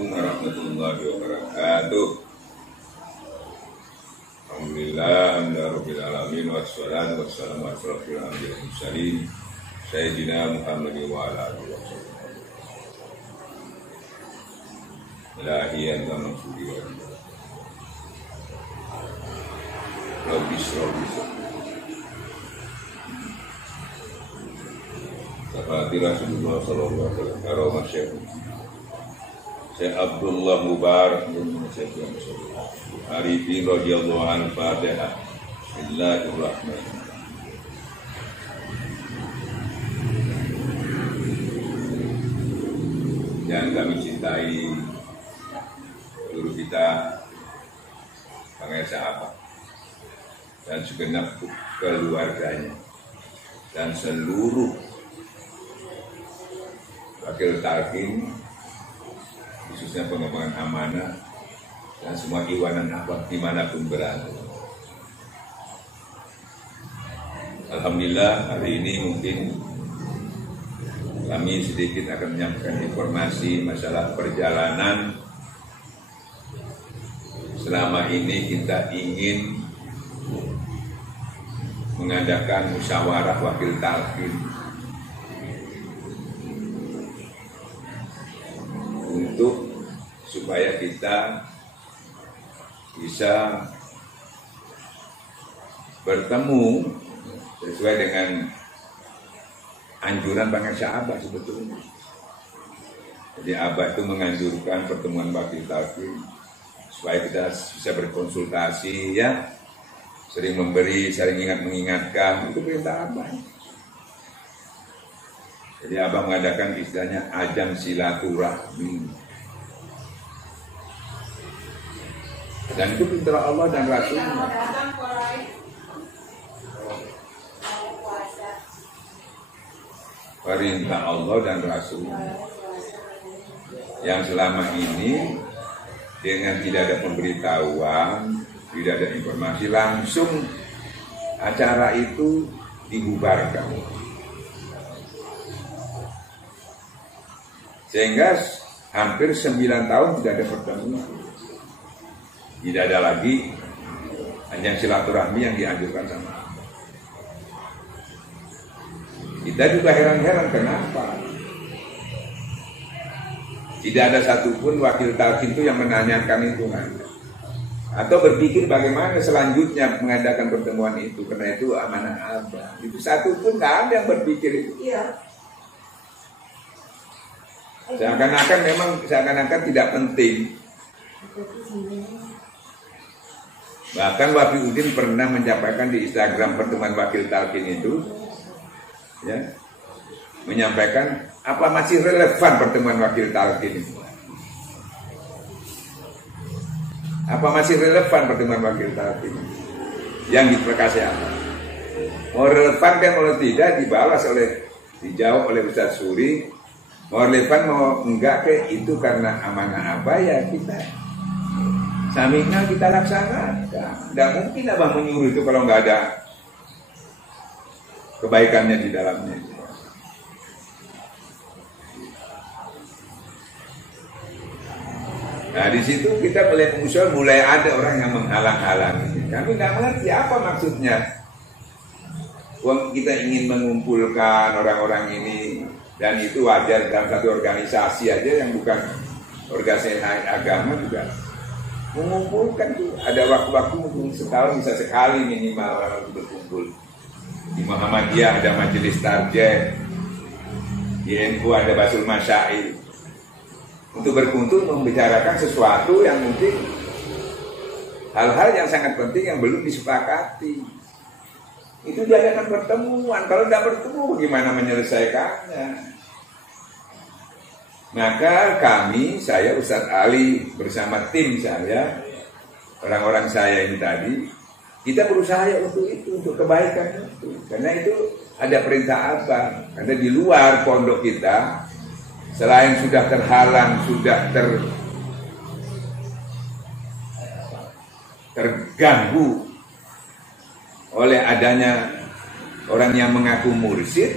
Assalamualaikum warahmatullahi wabarakatuh. Alhamdulillahirabbil alamin wassalatu wassalamu ala asyrofil anbiya'i wal mursalin sayyidina Muhammadin wa ala alihi wasallam. Ilahi anta mansuri wa Rabbi syrah Safati Rasulullah sallallahu alaihi wasallam karomah Syekh Abdullah Mubarak bin Syekh Arifin radhiyallahu anhu. Fatihah. Bismillahirrahmanirrahim. Yang kami cintai guru kita Kang Esa Apa dan segenap keluarganya dan seluruh wakil talqin, khususnya pengembangan amanah dan semua iwanan apa dimanapun berada. Alhamdulillah hari ini mungkin kami sedikit akan menyampaikan informasi masalah perjalanan. Selama ini kita ingin mengadakan musyawarah wakil talqin untuk supaya kita bisa bertemu sesuai dengan anjuran bangsa Abah sebetulnya. Jadi Abah itu menganjurkan pertemuan wakil talqin supaya kita bisa berkonsultasi, ya, sering memberi, sering mengingatkan, itu perintah Abah. Jadi Abah mengadakan istilahnya ajang silaturahmi. Dan itu perintah Allah dan Rasulnya. Perintah Allah dan Rasulnya. Yang selama ini dengan tidak ada pemberitahuan, tidak ada informasi, langsung acara itu dibubarkan. Sehingga hampir 9 tahun tidak ada pertemuan. Tidak ada lagi ajang silaturahmi yang dianjurkan sama Allah. Kita juga heran-heran kenapa tidak ada satupun wakil talqin itu yang menanyakan itu kan, atau berpikir bagaimana selanjutnya mengadakan pertemuan itu, karena itu amanah Abah. Itu satupun nggak ada yang berpikir itu. Iya. Seakan-akan tidak penting. Bahkan Wafi Udin pernah menyampaikan di Instagram pertemuan wakil talqin itu, ya, menyampaikan apa masih relevan pertemuan wakil talqin itu. Apa masih relevan pertemuan wakil talqin yang diperkasih apa? Mau relevan kan kalau tidak dijawab oleh Ustaz Suri. Mau relevan mau enggak ke itu karena amanah Abah, ya kita samina kita laksanakan. Tidak mungkin Abah menyuruh itu kalau nggak ada kebaikannya di dalamnya. Nah di situ kita mulai ada orang yang menghalang-halangi. Kami nggak mengerti apa maksudnya. Kita ingin mengumpulkan orang-orang ini, dan itu wajar dalam satu organisasi aja yang bukan organisasi agama juga mengumpulkan tuh. Ada waktu-waktu mungkin setahun bisa sekali minimal orang itu berkumpul. Di Muhammadiyah ada majelis tarjeh, di NU ada Basul Masyair, untuk berkumpul membicarakan sesuatu yang mungkin hal-hal yang sangat penting yang belum disepakati. Itu diadakan pertemuan. Kalau tidak bertemu bagaimana menyelesaikannya? Maka saya Ustadz Ali bersama tim saya, orang-orang saya ini tadi, kita berusaha untuk itu, untuk kebaikan itu. Karena itu ada perintah Abah. Karena di luar pondok kita, selain sudah terhalang, sudah terganggu oleh adanya orang yang mengaku mursyid,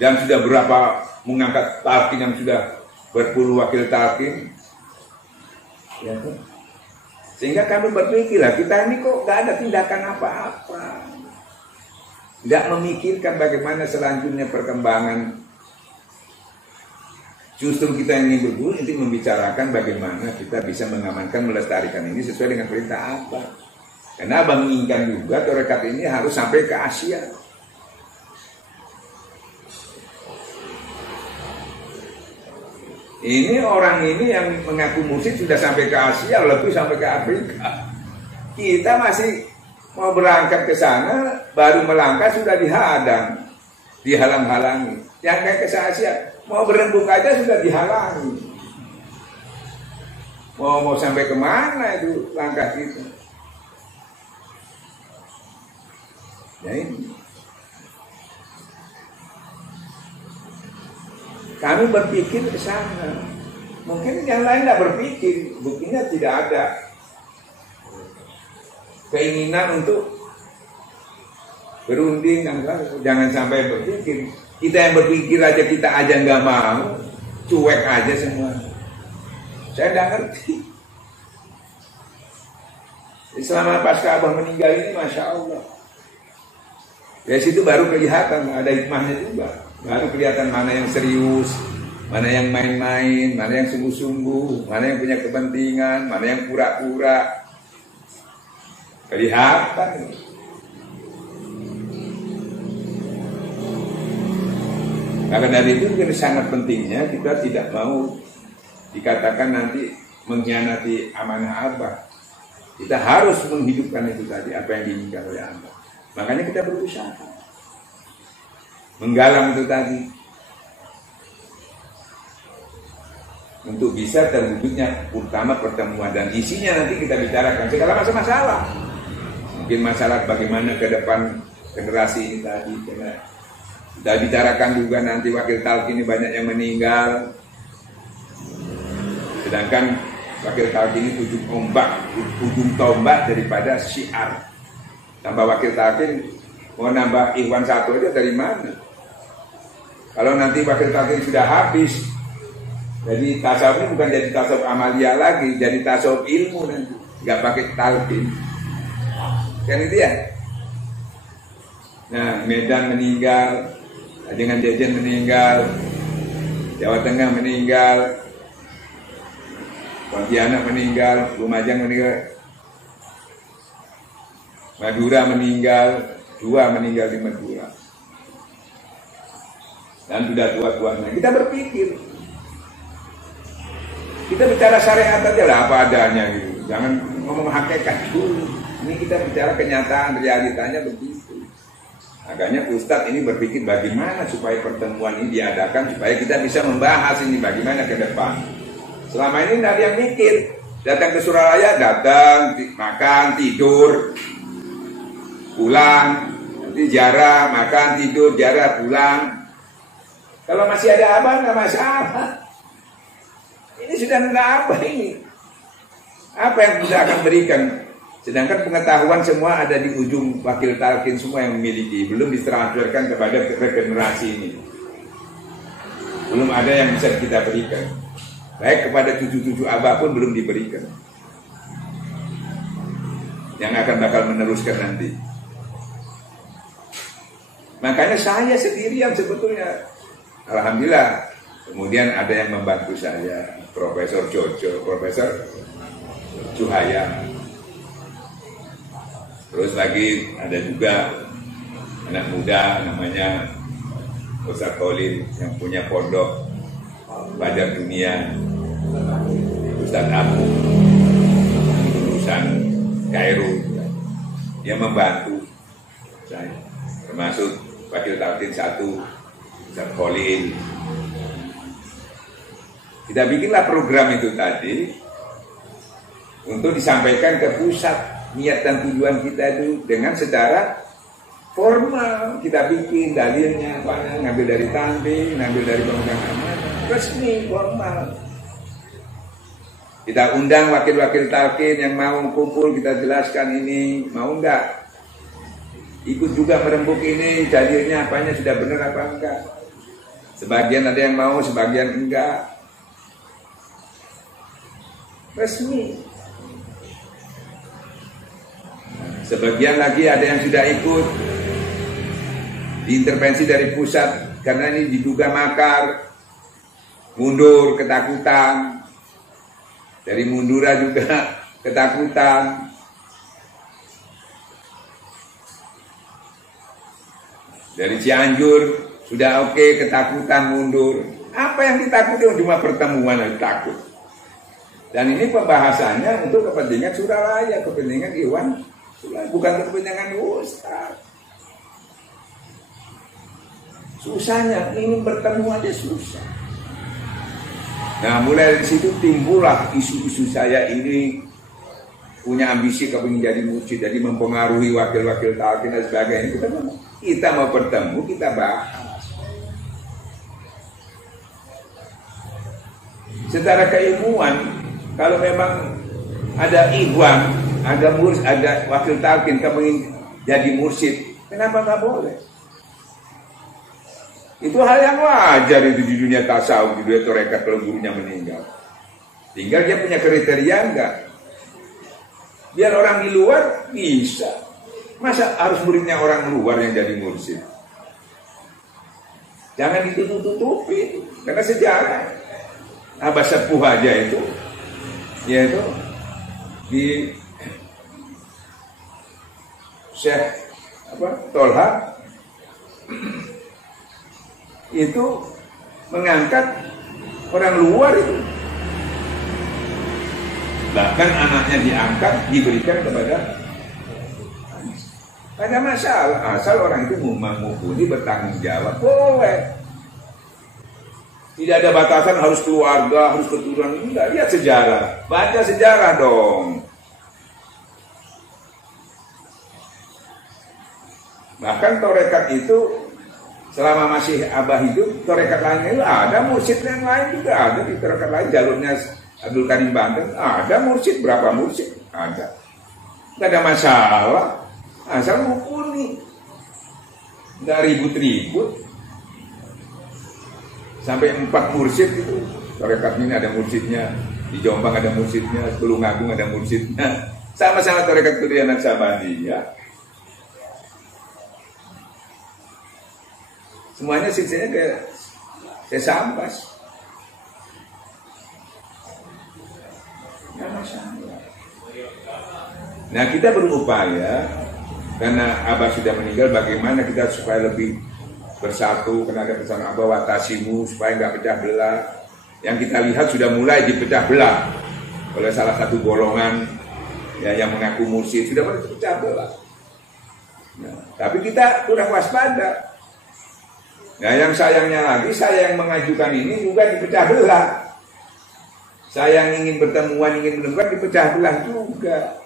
dan sudah berapa mengangkat talqin yang sudah berpuluh wakil talqin, ya kan? Sehingga kami berpikirlah, kita ini kok gak ada tindakan apa-apa, tidak memikirkan bagaimana selanjutnya perkembangan. Justru kita ingin berguru untuk membicarakan bagaimana kita bisa mengamankan, melestarikan ini sesuai dengan perintah Abah. Karena Abah menginginkan juga tarekat ini harus sampai ke Asia. Ini orang ini yang mengaku mursyid sudah sampai ke Asia, lebih sampai ke Afrika. Kita masih mau berangkat ke sana, baru melangkah sudah dihadang, dihalang-halangi. Yang kayak ke Asia, mau berembuk aja sudah dihalangi. Mau sampai kemana itu langkah kita? Ya ini. Kami berpikir ke sana. Mungkin yang lain tidak berpikir. Buktinya tidak ada keinginan untuk berunding. Jangan sampai berpikir. Kita yang berpikir aja, kita aja nggak mau, cuek aja semua. Saya nggak ngerti. Selama pasca Abah meninggal ini, Masya Allah. Dari situ baru kelihatan, ada hikmahnya juga. Baru kelihatan mana yang serius, mana yang main-main, mana yang sungguh-sungguh, mana yang punya kepentingan, mana yang pura-pura. Kelihatan. Maka dari itu sangat pentingnya kita tidak mau dikatakan nanti mengkhianati amanah Abah. Kita harus menghidupkan itu tadi, apa yang diinginkan oleh Abah. Makanya kita berusaha menggalang itu tadi untuk bisa terwujudnya utama pertemuan, dan isinya nanti kita bicarakan segala macam masalah. Mungkin masalah bagaimana ke depan generasi ini tadi. Kita bicarakan juga nanti wakil talqin ini banyak yang meninggal. Sedangkan wakil talqin ini ujung tombak daripada syiar. Tambah wakil talqin, mau nambah ikhwan satu aja dari mana? Kalau nanti wakil talqin sudah habis, jadi tasawuf ini bukan jadi tasawuf amalia lagi, jadi tasawuf ilmu nanti. Gak pakai talqin. Kan itu ya? Nah, Medan meninggal, dengan Jejen meninggal, Jawa Tengah meninggal, Pontianak meninggal, Lumajang meninggal, Madura meninggal, 2 meninggal di Madura. Dan sudah tua-tuanya. Kita berpikir, kita bicara syariat aja lah apa adanya gitu. Jangan ngomong hakikat dulu. Ini kita bicara kenyataan, realitanya begitu. Makanya Ustadz ini berpikir bagaimana supaya pertemuan ini diadakan, supaya kita bisa membahas ini bagaimana ke depan. Selama ini tidak ada yang mikir. Datang ke Surabaya, datang, makan, tidur, pulang. Nanti ziarah, makan, tidur, ziarah, pulang. Kalau masih ada Abah, nggak masalah. Ini sudah tidak apa ini. Apa yang kita akan berikan? Sedangkan pengetahuan semua ada di ujung wakil talqin semua yang memiliki, belum ditransferkan kepada generasi ini. Belum ada yang bisa kita berikan. Baik kepada cucu-cucu Abah pun belum diberikan. Yang akan bakal meneruskan nanti. Makanya saya sendirian sebetulnya. Alhamdulillah. Kemudian ada yang membantu saya, Profesor Jojo, Profesor Cuhaya. Terus lagi ada juga anak muda namanya Ustaz Khalil yang punya pondok Belajar Dunia, Ustaz Abu lulusan Kairo, dia membantu saya, termasuk wakil talqin 1 Ustaz Khalil. Kita bikinlah program itu tadi untuk disampaikan ke pusat. Niat dan tujuan kita itu dengan secara formal. Kita bikin dalilnya, ngambil dari tanbih, ngambil dari pemegang amanah, resmi, formal. Kita undang wakil-wakil talqin yang mau kumpul, kita jelaskan ini, mau enggak ikut juga merembuk ini, dalilnya apanya sudah benar apa enggak. Sebagian ada yang mau, sebagian enggak. resmi. Sebagian lagi ada yang sudah ikut diintervensi dari pusat karena ini diduga makar, mundur ketakutan, dari Mundura juga ketakutan. Dari Cianjur sudah oke, ketakutan mundur. Apa yang ditakuti? Cuma pertemuan yang takut. Dan ini pembahasannya untuk kepentingan Suralaya, kepentingan Iwan, bukan kepentingan Ustaz. Susahnya, ingin bertemu aja susah. Nah, mulai dari situ timbullah isu-isu saya ini punya ambisi kepingin jadi mursyid, jadi mempengaruhi wakil-wakil talqin dan sebagainya. Kita mau bertemu, kita bahas. Secara keilmuan, kalau memang ada ikhwan, ada mursyid, ada wakil talqin kepingin jadi mursyid, kenapa nggak boleh? Itu hal yang wajar itu di dunia tasawuf, di dunia tarekat kalau gurunya meninggal. Tinggal dia punya kriteria enggak. Biar orang di luar bisa. Masa harus muridnya orang luar yang jadi mursyid? Jangan ditutup-tutupi, karena sejarah. Abah Sepuh aja itu, yaitu di Syekh Tolha itu mengangkat orang luar itu. Bahkan anaknya diangkat, diberikan kepada. Ada masalah, asal orang itu mumpuni bertanggung jawab, boleh. Tidak ada batasan harus keluarga, harus keturunan, enggak. Lihat sejarah, baca sejarah dong. Bahkan tarekat itu selama masih Abah hidup, tarekat lainnya itu ada, mursyid yang lain juga ada di tarekat lain, jalurnya Abdul Karim Banten, ada mursyid, berapa mursyid? Ada. Tidak ada masalah, asal mumpuni. Tidak ribut-ribut. Sampai 4 mursyid itu, tarekat ini ada mursyidnya, di Jombang ada mursyidnya, Tulungagung ada mursyidnya, sama-sama tarekat Qadriyah Naqsabandiyah. Semuanya silsilahnya kayak Sambas. Nah, kita berupaya karena Abah sudah meninggal, bagaimana kita supaya lebih bersatu, karena ada pesan Abah watasimu supaya nggak pecah belah. Yang kita lihat sudah mulai dipecah belah oleh salah satu golongan ya, yang mengaku mursyid, sudah mulai dipecah belah. Nah, tapi kita kurang waspada. Nah, yang sayangnya lagi, saya yang mengajukan ini juga dipecah belah. Saya yang ingin bertemuan, ingin menemukan, dipecah belah juga.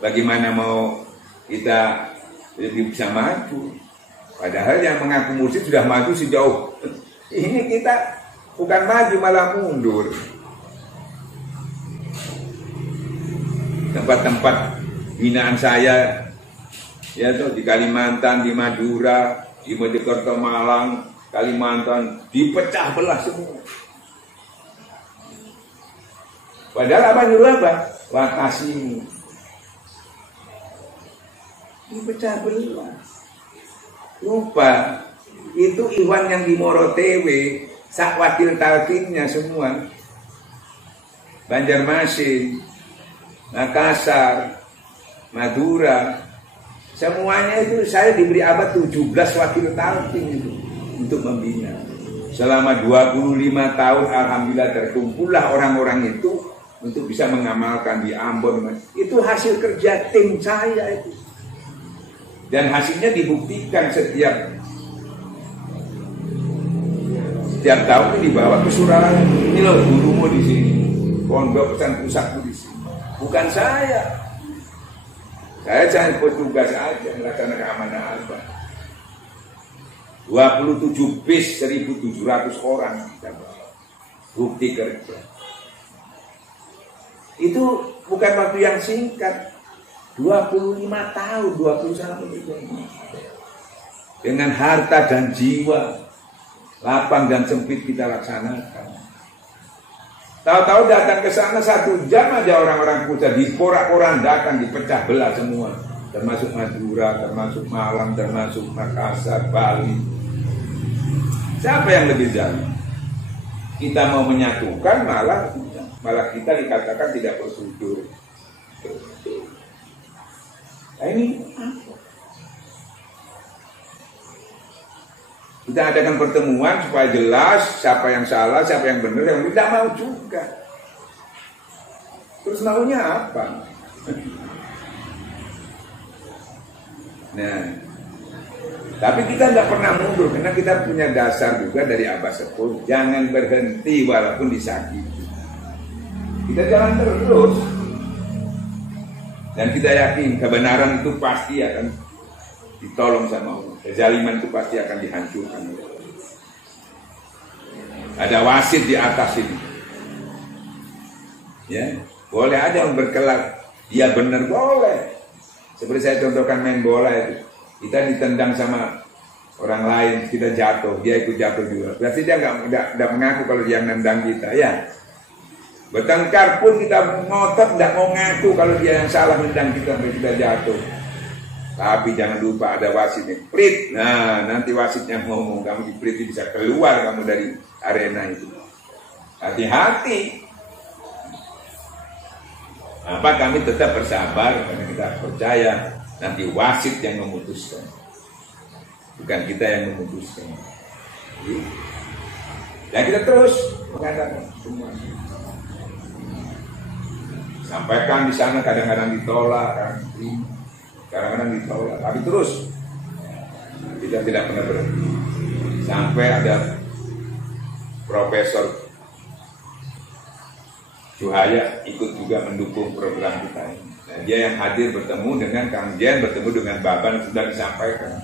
Bagaimana mau kita jadi bisa maju? Padahal yang mengaku mursyid sudah maju sejauh ini, kita bukan maju malah mundur. Tempat-tempat binaan saya ya tuh di Kalimantan, di Madura, di Mojokerto, Malang, Kalimantan dipecah belah semua. Padahal apa nyuruh apa? Watasimu. Dipecah belah. Lupa, itu Iwan yang di Morotewe, sak wakil talqinnya semua. Banjarmasin, Makassar, Madura, semuanya itu saya diberi abad 17 wakil talqin itu untuk membina. Selama 25 tahun alhamdulillah terkumpullah orang-orang itu untuk bisa mengamalkan di Ambon. Itu hasil kerja tim saya itu. Dan hasilnya dibuktikan setiap tahun itu dibawa ke Suralaya. Ini loh gurumu di sini, pondok pesantren pusatku di sini. Bukan saya. Saya cuma petugas aja melaksanakan amanah Abah. 27 bis 1.700 orang kita bawa. Bukti kerja. Itu bukan waktu yang singkat. 25 tahun, 21 tahun. Dengan harta dan jiwa, lapang dan sempit kita laksanakan. Tahu-tahu datang ke sana 1 jam aja orang-orang pusat diporak-porandakan, dipecah belah semua, termasuk Madura, termasuk Malang, termasuk Makassar, Bali. Siapa yang lebih jauh? Kita mau menyatukan, malah kita dikatakan tidak bersyukur. Nah, ini kita adakan pertemuan supaya jelas siapa yang salah, siapa yang benar, yang tidak mau juga. Terus maunya apa? Nah, tapi kita nggak pernah mundur karena kita punya dasar juga dari Abah Sepuh, jangan berhenti walaupun disakiti. Kita jalan terus, dan kita yakin kebenaran itu pasti akan ditolong sama Allah. Kezaliman itu pasti akan dihancurkan. Ada wasit di atas ini. Ya, boleh ada yang berkelak, dia benar boleh. Seperti saya contohkan main bola itu, kita ditendang sama orang lain, kita jatuh, dia ikut jatuh juga. Berarti dia nggak mengaku kalau dia nendang kita, ya. Bertengkar pun kita ngotot, nggak mau ngaku kalau dia yang salah nendang kita sampai kita jatuh. Tapi jangan lupa ada wasitnya, prit. Nah, nanti wasitnya ngomong, kamu diprit bisa keluar kamu dari arena itu. Hati-hati. Apa kami tetap bersabar karena kita percaya nanti wasit yang memutuskan, bukan kita yang memutuskan. Dan kita terus mengatakan semua. Sampaikan di sana, kadang-kadang ditolak, kadang-kadang ditolak, tapi terus kita tidak pernah berhenti. Sampai ada Profesor Suhaya ikut juga mendukung program kita ini. Nah, dia yang hadir bertemu dengan Kang Jen, bertemu dengan Baban, sudah disampaikan.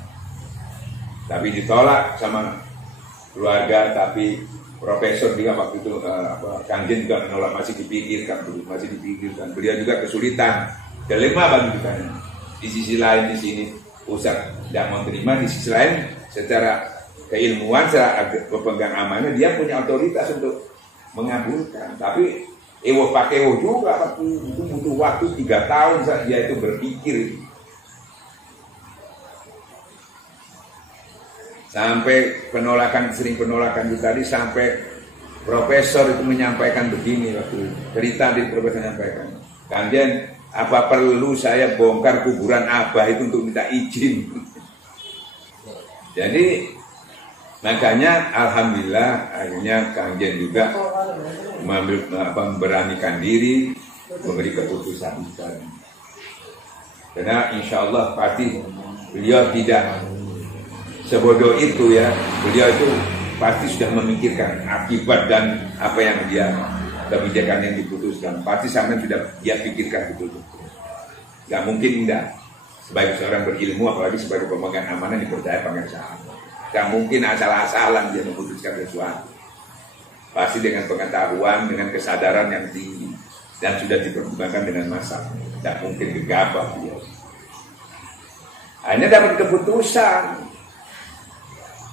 Tapi ditolak sama keluarga, tapi Profesor juga waktu itu, Kang Jen juga menolak, masih dipikirkan. Beliau juga kesulitan, dilema bagi kita. Di sisi lain di sini pusat tidak mau terima, di sisi lain secara keilmuan, secara pepegang amanah dia punya otoritas untuk mengabulkan. Tapi ewo pakai ewo juga waktu itu butuh waktu 3 tahun dia itu berpikir. Sampai sering penolakan itu tadi, sampai Profesor itu menyampaikan begini waktu cerita di Profesor menyampaikan, Kang Jen, apa perlu saya bongkar kuburan Abah itu untuk minta izin? Jadi makanya alhamdulillah akhirnya Kang Jen juga memberanikan diri memberi keputusan itu. Karena insya Allah pasti beliau tidak sebodoh itu ya, beliau itu pasti sudah memikirkan akibat dan apa yang dia kebijakan yang diputuskan, pasti sampai sudah dia pikirkan betul. Gak mungkin tidak. Sebagai seorang berilmu, apalagi sebagai pemegang amanah dipercaya panggil sahabat, gak mungkin asal-asalan dia memutuskan sesuatu. Pasti dengan pengetahuan, dengan kesadaran yang tinggi, dan sudah dipertimbangkan dengan masak. Gak mungkin gegabah dia. Hanya dapat keputusan.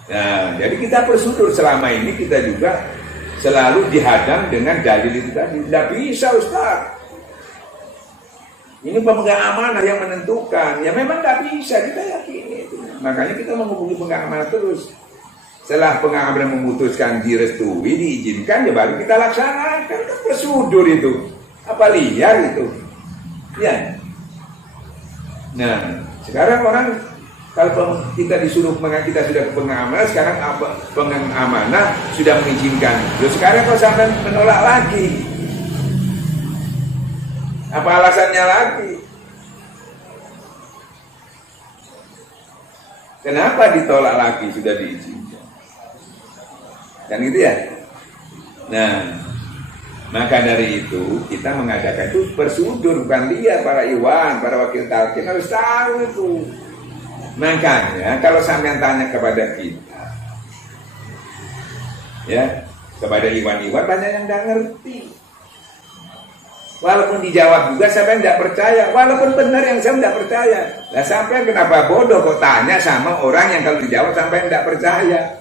Nah, jadi kita bersyukur selama ini kita juga selalu dihadang dengan dalil itu tadi. Tidak bisa Ustaz, ini pemegang amanah yang menentukan. Ya memang tidak bisa, kita yakin itu. Makanya kita menghubungi pemegang amanah terus. Setelah pemegang amanah memutuskan direstui, diizinkan, ya baru kita laksanakan. Kan bersyukur itu. Apa liar itu? Ya. Nah, sekarang orang kalau kita disuruh kita sudah ke pengamanah, sekarang pengamanah sudah mengizinkan. Lalu sekarang kok sampai menolak lagi? Apa alasannya lagi? Kenapa ditolak lagi sudah diizinkan? Kan gitu ya? Nah, maka dari itu kita mengadakan itu bersyukur, bukan dia para iwan, para wakil talqin harus tahu itu. Makanya kalau sampean tanya kepada kita, ya, kepada iwan-iwan banyak yang nggak ngerti. Walaupun dijawab juga sampean nggak percaya, walaupun benar yang saya nggak percaya. Lah sampean kenapa bodoh kok tanya sama orang yang kalau dijawab sampean nggak percaya?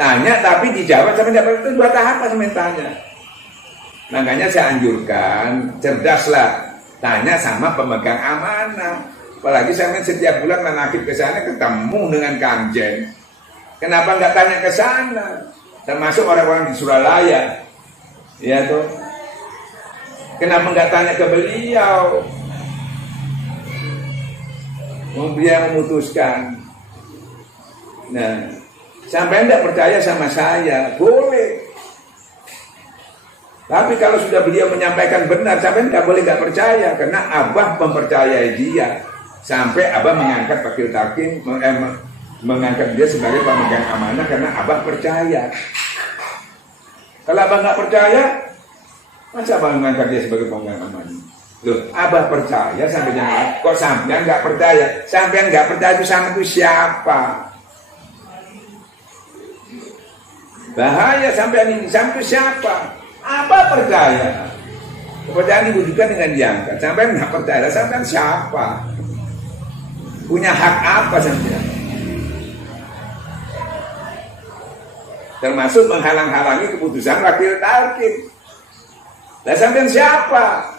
Tanya tapi dijawab sama jawab itu buat apa sampai tanya. Makanya saya anjurkan cerdaslah, tanya sama pemegang amanah. Apalagi saya setiap bulan menakib ke sana ketemu dengan Kanjeng. Kenapa nggak tanya ke sana? Termasuk orang-orang di Suralaya, ya tuh. Kenapa nggak tanya ke beliau? Dia memutuskan. Nah, sampai nggak percaya sama saya, boleh. Tapi kalau sudah beliau menyampaikan benar, sampai nggak boleh nggak percaya, karena Abah mempercayai dia. Sampai Abah mengangkat Wakil Talqin, mengangkat dia sebagai pemegang amanah karena Abah percaya. Kalau Abah nggak percaya, masa Abah mengangkat dia sebagai pemegang amanah? Loh, Abah percaya sampai jangan. Kok sampean nggak percaya? Sampean nggak percaya itu sama itu siapa? Bahaya sampean ini, sampai siapa? Apa percaya? Kepercayaan diwujudkan dengan diangkat. Sampai nggak percaya, sampai siapa? Punya hak apa sampai? Termasuk menghalang-halangi keputusan Wakil Talqin. Lah sampai siapa?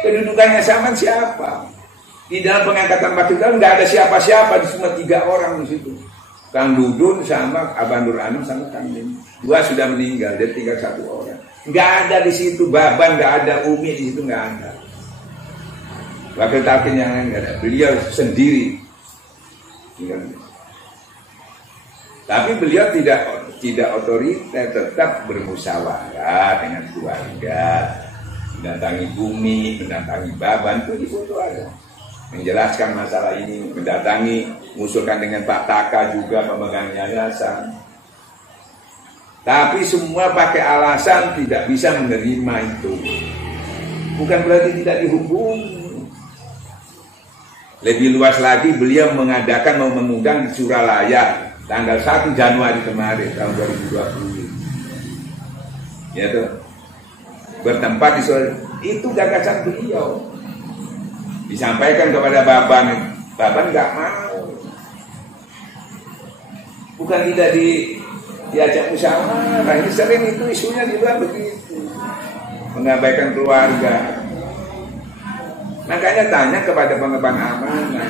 Kedudukannya sampai siapa? Di dalam pengangkatan Wakil Talqin nggak ada siapa-siapa, di semua 3 orang di situ. Kang Dudun sama Abah Nur Anom sama Kang Lim. 2 sudah meninggal, jadi tinggal 1 orang. Nggak ada di situ, Baban nggak ada, Umi di situ nggak ada. Wakil Talqin yang lain nggak ada, beliau sendiri. Tapi beliau tidak otoriter, tetap bermusyawarah dengan keluarga, mendatangi Bumi, mendatangi Baban, itu di foto ada. Menjelaskan masalah ini, mendatangi, mengusulkan dengan Pak Taka juga pemegang yayasan. Tapi semua pakai alasan tidak bisa menerima itu. Bukan berarti tidak dihubungi. Lebih luas lagi beliau mengadakan, mau mengundang di Suralaya tanggal 1 Januari kemarin tahun 2020. Ya tuh. Bertempat di Suralaya. Itu gagasan beliau. Disampaikan kepada Baban. Baban nggak mau. Bukan tidak diajak musyawarah. Ini sering itu isunya di luar begitu. Mengabaikan keluarga. Makanya tanya kepada pemegang amanah.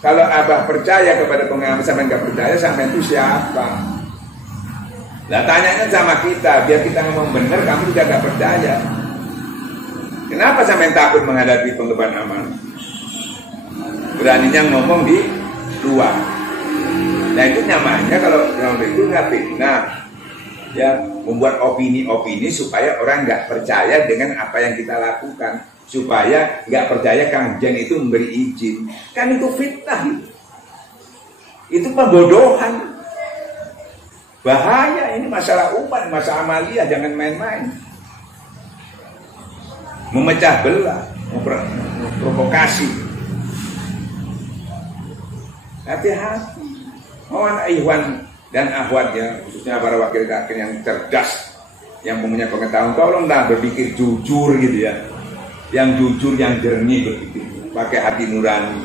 Kalau Abah percaya kepada pemegang amanah, sampai nggak percaya, sampai itu siapa? Lah tanyanya sama kita, biar kita ngomong benar, kamu juga nggak percaya. Kenapa sampai takut menghadapi pemegang amanah? Beraninya ngomong di luar. Nah itu namanya kalau itu nggak fitnah. Ya, membuat opini-opini supaya orang nggak percaya dengan apa yang kita lakukan, supaya nggak percaya Kanjeng itu memberi izin. Kan itu fitnah, itu pembodohan, bahaya. Ini masalah umat, masalah amaliyah, jangan main-main, memecah belah, memprovokasi. Hati-hati. Mohon ikhwan dan akhwat ya, khususnya para wakil talqin yang cerdas, yang punya pengetahuan, tolonglah berpikir jujur gitu ya, yang jujur, yang jernih berpikir, pakai hati nurani.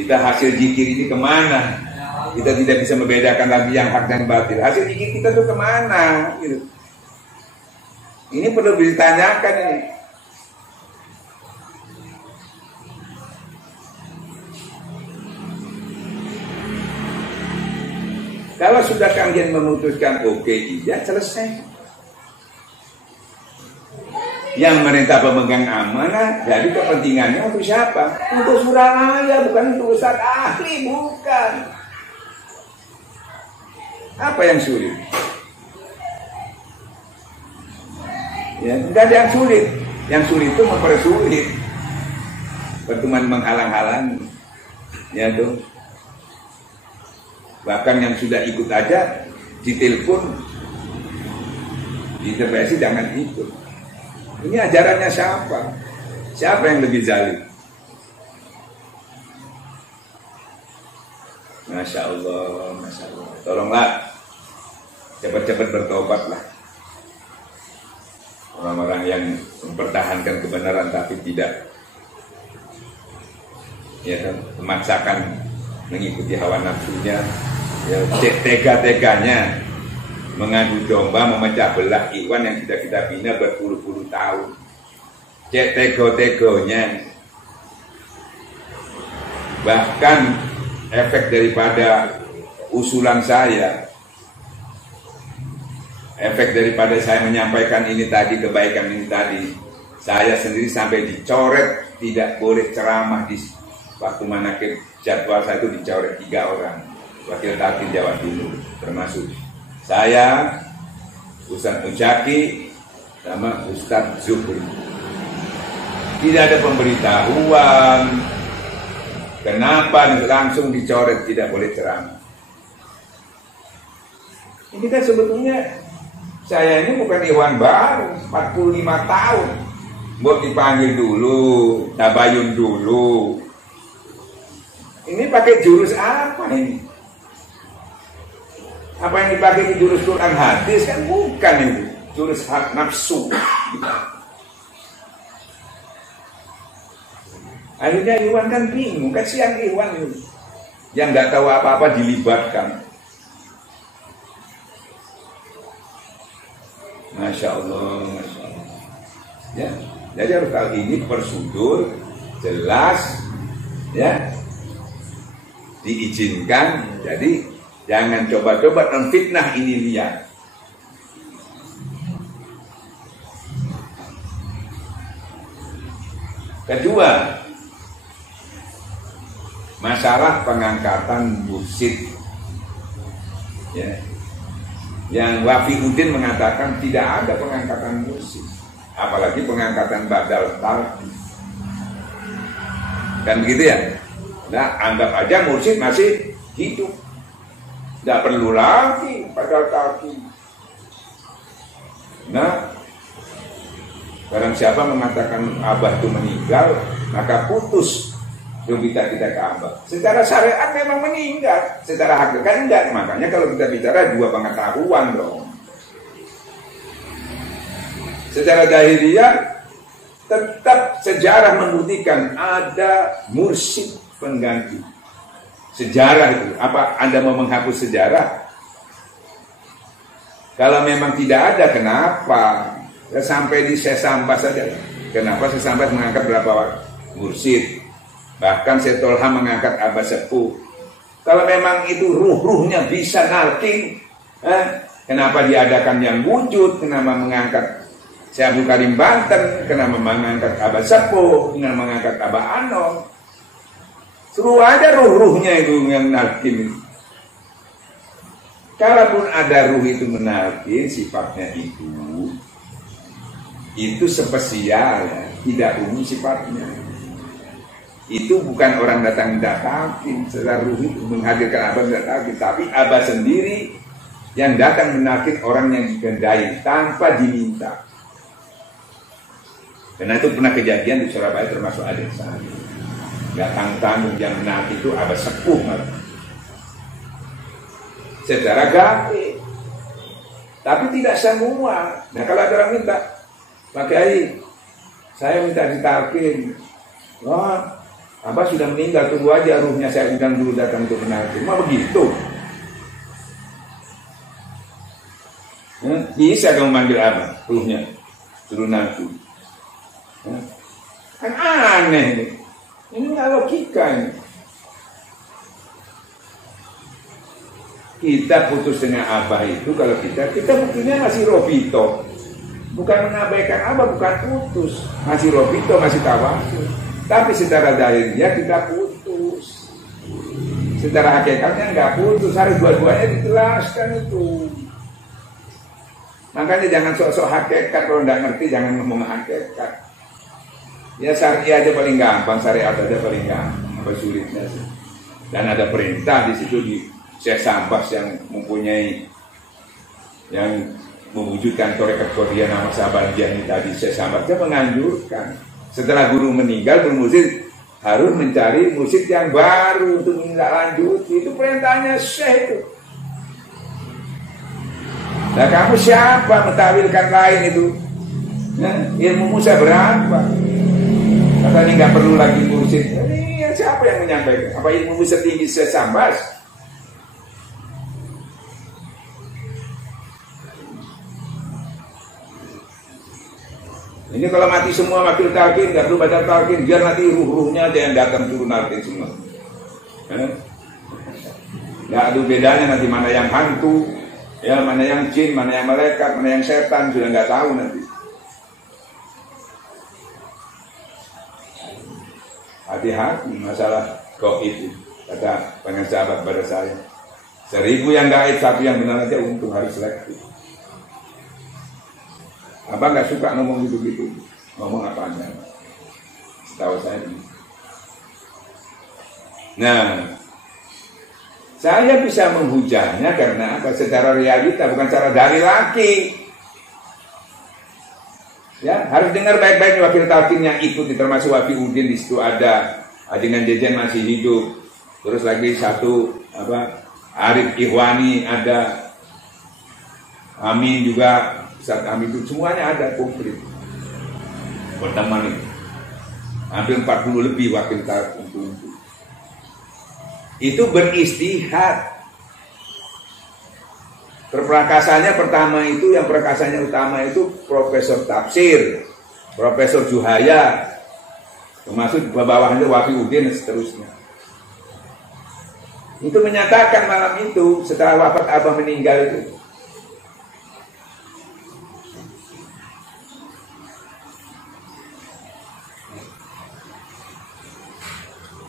Kita hasil zikir ini kemana? Kita tidak bisa membedakan lagi yang hak dan batil. Hasil zikir kita tuh kemana? Gitu. Ini perlu ditanyakan ini. Kalau sudah Kanjeng memutuskan oke, iya, selesai. Yang merintah pemegang amanah, jadi kepentingannya untuk siapa? Untuk Suralaya, bukan untuk Ustaz ahli, bukan. Apa yang sulit? Ya, tidak ada yang sulit. Yang sulit itu mempersulit. Pertemuan menghalang-halangi. Ya tuh. Bahkan yang sudah ikut aja ditelepon, diintervensi, jangan ikut. Ini ajarannya siapa? Siapa yang lebih zalim? Masya Allah, Masya Allah. Tolonglah cepat-cepat bertobatlah. Orang-orang yang mempertahankan kebenaran tapi tidak, ya kan, memaksakan mengikuti hawa nafsunya, ya, tega-teganya mengadu domba memecah belah ikhwan yang sudah kita bina berpuluh-puluh tahun. Cek tego-tegonya. Bahkan efek daripada usulan saya, efek daripada saya menyampaikan ini tadi, kebaikan ini tadi, saya sendiri sampai dicoret, tidak boleh ceramah di waktu manakib jadwal saya itu dicoret 3 orang wakil talqin Jawa Timur, termasuk saya, Ustaz Ucaki, sama Ustaz Zuhri. Tidak ada pemberitahuan kenapa langsung dicoret, tidak boleh ceramah. Ini kan sebetulnya saya ini bukan ikhwan baru, 45 tahun. Buat dipanggil dulu, tabayun dulu. Ini pakai jurus apa ini? Apa yang dipakai di jurus Quran hadis kan bukan itu, jurus hak nafsu. Akhirnya Iwan kan bingung, kasihan Iwan itu yang nggak tahu apa-apa dilibatkan. Masya Allah, Masya Allah. Ya, jadi harus tahu ini prosedur jelas, ya, diizinkan. Jadi jangan coba-coba menfitnah ini lihat. Kedua, masalah pengangkatan mursyid. Ya. Yang Wafiuddin mengatakan tidak ada pengangkatan mursyid, apalagi pengangkatan badal talqin. Kan begitu ya? Nah, anggap aja mursyid masih hidup. Tidak perlu lagi badal talqin. Nah, barang siapa mengatakan abah itu meninggal, maka putus kita ke abah. Secara syariat memang meninggal, secara hakikat enggak. Makanya kalau kita bicara 2 pengetahuan dong. Secara zahiriyah tetap sejarah membuktikan ada mursyid pengganti. Sejarah itu, apa Anda mau menghapus sejarah? Kalau memang tidak ada, kenapa? Ya, sampai di Sesambas saja. Kenapa Sesambas mengangkat berapa mursyid? Bahkan Setolha mengangkat Abah Sepuh. Kalau memang itu ruh-ruhnya bisa nalking, kenapa diadakan yang wujud? Kenapa mengangkat Syekh Abdul Karim Banten? Kenapa mengangkat Abah Sepuh? Kenapa mengangkat Abah Anom? Suruh aja ruh-ruhnya itu yang nalking. Kalaupun ada ruh itu menalkin, sifatnya itu spesial, ya, tidak umum sifatnya. Itu bukan orang datang minta talqin, secara ruh itu menghadirkan abah minta talqin, tapi abah sendiri yang datang menalqin orang yang dikehendaki tanpa diminta. Karena itu pernah kejadian di Surabaya, termasuk adik saya. Nggak tanggung-tanggung yang menalqin itu Abah Sepuh malah. Secara gaib, tapi tidak semua. Nah, kalau ada orang minta, Pak Kiai, saya minta ditalqin. Wah, Abah sudah meninggal, tunggu aja ruhnya saya undang dulu datang untuk menalqin. Mah begitu? Bisa kamu manggil Abah, ruhnya suruh nalqin. Kan aneh ini. Ini nggak logika ini. Kita putus dengan Abah itu kalau kita buktinya masih Robito. Bukan mengabaikan Abah, bukan putus. Masih Robito, masih tawasul. Tapi secara zahirnya kita putus. Secara hakikatnya nggak putus, harus dua-duanya dijelaskan itu. Makanya jangan sok-sok hakikat, kalau nggak ngerti jangan ngomong hakikat. Ya syariah aja paling gampang, syariat aja paling gampang, apa sulitnya sih. Dan ada perintah di situ di Syekh Sambas yang mempunyai, yang mewujudkan tarekat Qadiriyah nama sahabat ini tadi, Syekh Sambas dia menganjurkan. Setelah guru meninggal, bermursyid harus mencari mursyid yang baru untuk menindaklanjuti. Itu perintahnya Syekh itu. Nah, kamu siapa mentawilkan lain itu? Nah, ilmu Musa berapa? Katanya nggak perlu lagi mursyid mursyid. Ini siapa yang menyampaikan? Apa ilmu setinggi sesambas? Ini kalau mati semua wakil talqin, nggak perlu baca talqin, biar nanti ruh-ruhnya aja yang datang turun talqin semua. Nggak ada bedanya nanti mana yang hantu, ya mana yang jin, mana yang malaikat, mana yang setan, sudah nggak tahu nanti. Hati-hati masalah gaib itu, kata pengen-sahabat pada saya. 1000 yang gaib, 1 yang benar aja untung, harus selektif. Abang nggak suka ngomong gitu-gitu, ngomong apa aja. Setahu saya. Nah, saya bisa menghujahnya karena apa? Secara realita, bukan secara dalil lagi. Ya, harus dengar baik-baik wakil talqin yang ikuti, termasuk Wafi Udin. Di situ ada dengan Jejen masih hidup. Terus lagi satu Arif Ikhwani ada, Amin juga, Ustaz Amin itu semuanya ada komplit. Pertemuan itu hampir 40 lebih wakil talqin itu beristihad. Perprakasanya pertama itu, yang prakasanya utama itu Profesor Tafsir, Profesor Juhaya, termasuk bawahnya Wafi Udin dan seterusnya. Itu menyatakan malam itu setelah wafat Abah meninggal itu,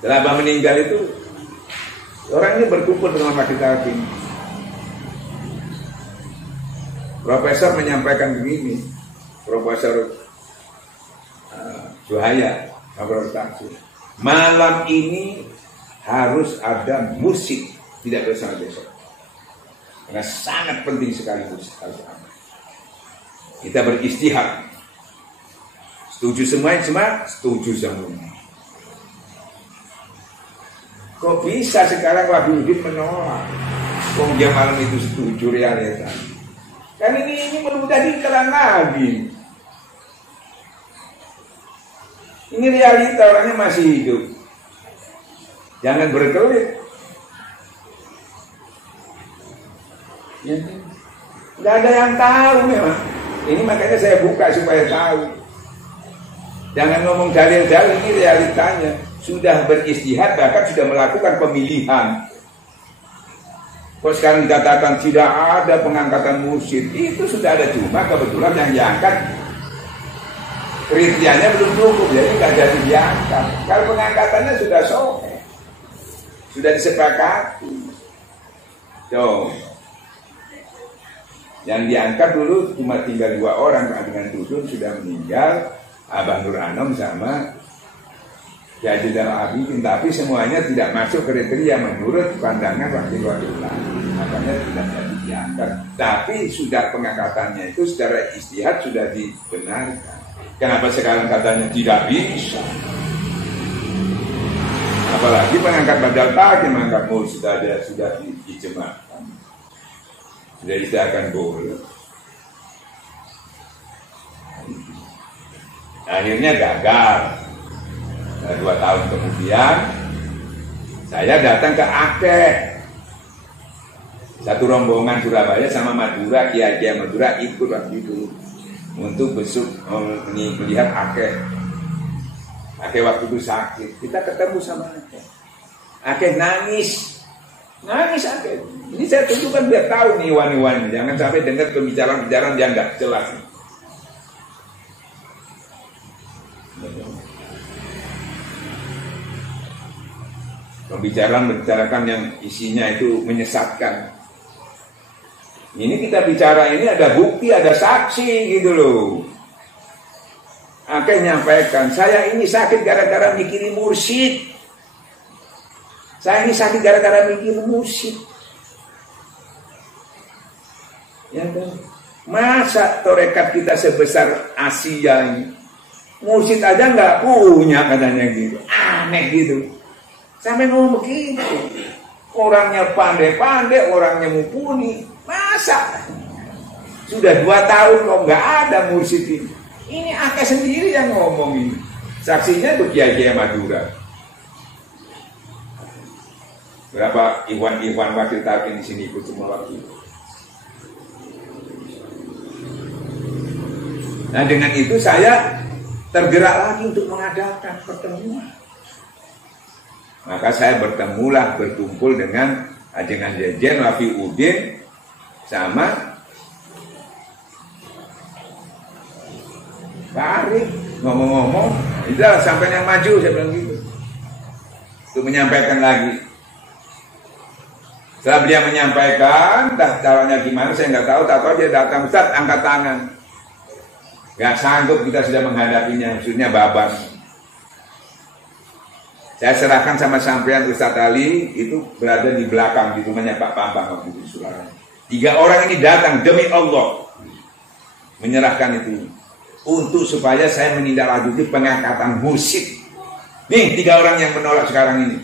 setelah Abah meninggal itu orangnya berkumpul dengan wakil talqin. Profesor menyampaikan begini, Profesor Juhaya, Profesor Tafsir, malam ini harus ada musik, tidak bersama besok, karena sangat penting sekali musik harus ada. Kita beristihad, setuju semua, setuju semua. Kok bisa sekarang Wahyudin menolak? Kok dia malam itu setuju realita? Kan ini mudah dikelan lagi. Ini realita, orangnya masih hidup. Jangan berkelit. Ya, nggak ada yang tahu memang. Ini makanya saya buka supaya tahu. Jangan ngomong dalil-dalil, ini realitanya. Sudah beristihad, bahkan sudah melakukan pemilihan. Kok sekarang dikatakan tidak ada pengangkatan mursyid? Itu sudah ada, cuma kebetulan yang diangkat kriterianya belum cukup, jadi nggak jadi diangkat. Kalau pengangkatannya sudah sahih, sudah disepakati. Yang diangkat dulu cuma tinggal 2 orang, dengan Dudun sudah meninggal, Abah Nur Anom sama Kiai Abidin, tapi semuanya tidak masuk kriteria menurut pandangan wakil-wakil, makanya tidak jadi diangkat. Tapi sudah pengangkatannya itu secara istihad sudah dibenarkan. Kenapa sekarang katanya tidak bisa? Apalagi pengangkat badal talqin, mengangkat mursyid sudah dijemahkan, sudah disahkan boleh. Akhirnya gagal. 2 tahun kemudian saya datang ke Aceh, satu rombongan Surabaya sama Madura, Kiai Madura ikut waktu itu untuk besok melihat Aceh. Aceh waktu itu sakit, kita ketemu sama Aceh. Aceh nangis Aceh. Ini saya tunjukkan biar tahu nih wan-wan, jangan sampai dengar pembicaraan yang nggak jelas. Membicarakan yang isinya itu menyesatkan. Ini kita bicara ini ada bukti, ada saksi gitu loh. Aceh nyampaikan, saya ini sakit gara-gara mikirin mursyid. Saya ini sakit gara-gara mikirin mursyid. Ya kan? Masa torekat kita sebesar Asia ini, mursyid aja nggak punya katanya gitu. Aneh gitu. Sampai ngomong begitu. Orangnya pandai-pandai, orangnya mumpuni. Masa? Sudah 2 tahun kok nggak ada mursyid ini. Ini Aceh sendiri yang ngomong ini. Saksinya tuh Kiai Madura. Berapa ikhwan-ikhwan wakil talqin di sini ikut semua waktu itu. Nah dengan itu saya tergerak lagi untuk mengadakan pertemuan. Maka saya berkumpul dengan Ajengan Jejen, Wafi Udin, sama Pak Arif. Ngomong-ngomong, itulah sampai yang maju, saya bilang gitu. Untuk menyampaikan lagi. Setelah beliau menyampaikan, dah caranya gimana saya nggak tahu, tak tahu dia datang, Ustaz angkat tangan. Nggak sanggup kita sudah menghadapinya, maksudnya babas. Saya serahkan sama sampean Ustaz Ali, itu berada di belakang di rumahnya Pak Bambang waktu itu Sularanya. 3 orang ini datang demi Allah menyerahkan itu untuk supaya saya menindaklanjuti pengangkatan mursyid. Nih 3 orang yang menolak sekarang ini.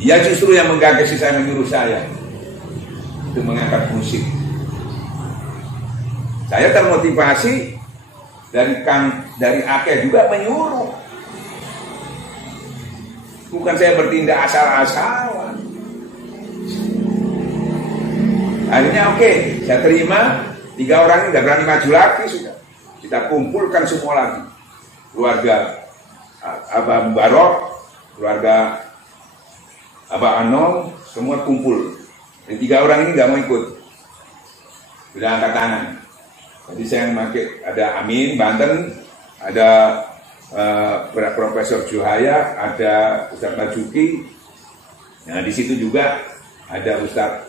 Dia justru yang menggagasi saya, menyuruh saya untuk mengangkat mursyid. Saya termotivasi dari Akeh juga menyuruh. Bukan saya bertindak asal-asalan. Akhirnya oke, saya terima. 3 orang ini nggak berani maju lagi sudah. Kita kumpulkan semua lagi. Keluarga Abah Mubarok, keluarga Abah Anom, semua kumpul. Dan 3 orang ini nggak mau ikut. Sudah angkat tangan. Jadi saya memakai, ada Amin Banten, ada Profesor Juhaya, ada Ustaz Majuki. Nah di situ juga ada Ustaz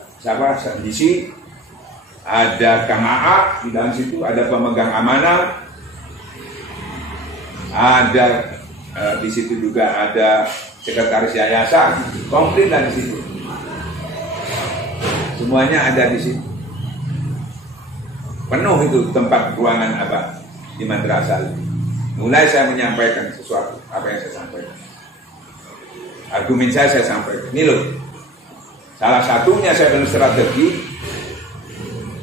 Sandisi, ada Kang Aa di dalam situ, ada pemegang amanah, ada di situ juga ada sekretaris yayasan, komplit lah di situ. Semuanya ada di situ. Penuh itu tempat ruangan apa di madrasah. Mulai saya menyampaikan sesuatu, apa yang saya sampaikan. Argumen saya sampaikan. Ini loh, salah satunya saya dalam strategi,